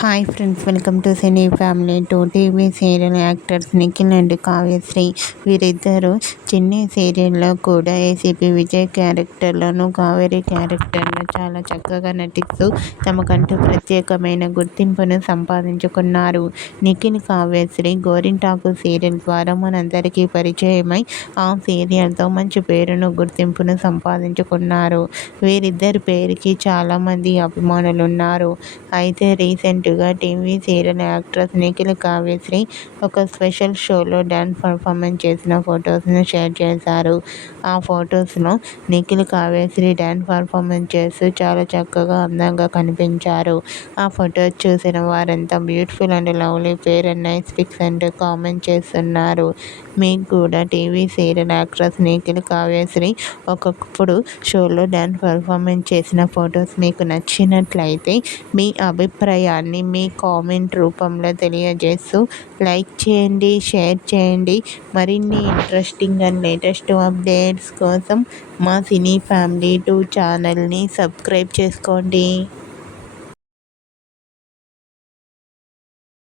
Hi friends, welcome to cine family. TV serial actors Nikhil and Kavyasri వీరిద్దరూ చిన్ని సీరియల్లో కూడా ఏసీపీ విజయ్ క్యారెక్టర్లను, కావేరి క్యారెక్టర్ను చాలా చక్కగా నటిస్తూ తమకంటూ ప్రత్యేకమైన గుర్తింపును సంపాదించుకున్నారు. నిఖిల్, కావ్యశ్రీ గోరింటాకు సీరియల్ ద్వారా మనందరికీ పరిచయమై ఆ సీరియల్తో మంచి పేరును, గుర్తింపును సంపాదించుకున్నారు. వీరిద్దరి పేరుకి చాలామంది అభిమానులున్నారు. అయితే రీసెంట్గా TV serial actress Nikhil, Kavyasri ఒక స్పెషల్ షోలో డ్యాన్స్ పర్ఫార్మెన్స్ చేసిన ఫొటోస్ను షేర్ చేశారు. ఆ ఫొటోస్లో నిఖిల్, కావ్యశ్రీ డ్యాన్స్ పర్ఫార్మెన్స్ చేస్తూ చాలా చక్కగా, అందంగా కనిపించారు. ఆ ఫొటోస్ చూసిన వారంతా beautiful and lovely pair and nice pics అంటూ కామెంట్ చేస్తున్నారు. మీకు కూడా TV serial actress Nikhil, Kavyasri ఒకప్పుడు షోలో డ్యాన్స్ పర్ఫార్మెన్స్ చేసిన ఫొటోస్ మీకు నచ్చినట్లయితే మీ అభిప్రాయాన్ని మీ కామెంట్ రూపంలో తెలియజేస్తూ లైక్ చేయండి, షేర్ చేయండి. మరిన్ని ఇంట్రెస్టింగ్ అండ్ లేటెస్ట్ అప్డేట్స్ కోసం మా సినీ ఫ్యామిలీ 2 ఛానల్ని సబ్స్క్రైబ్ చేసుకోండి.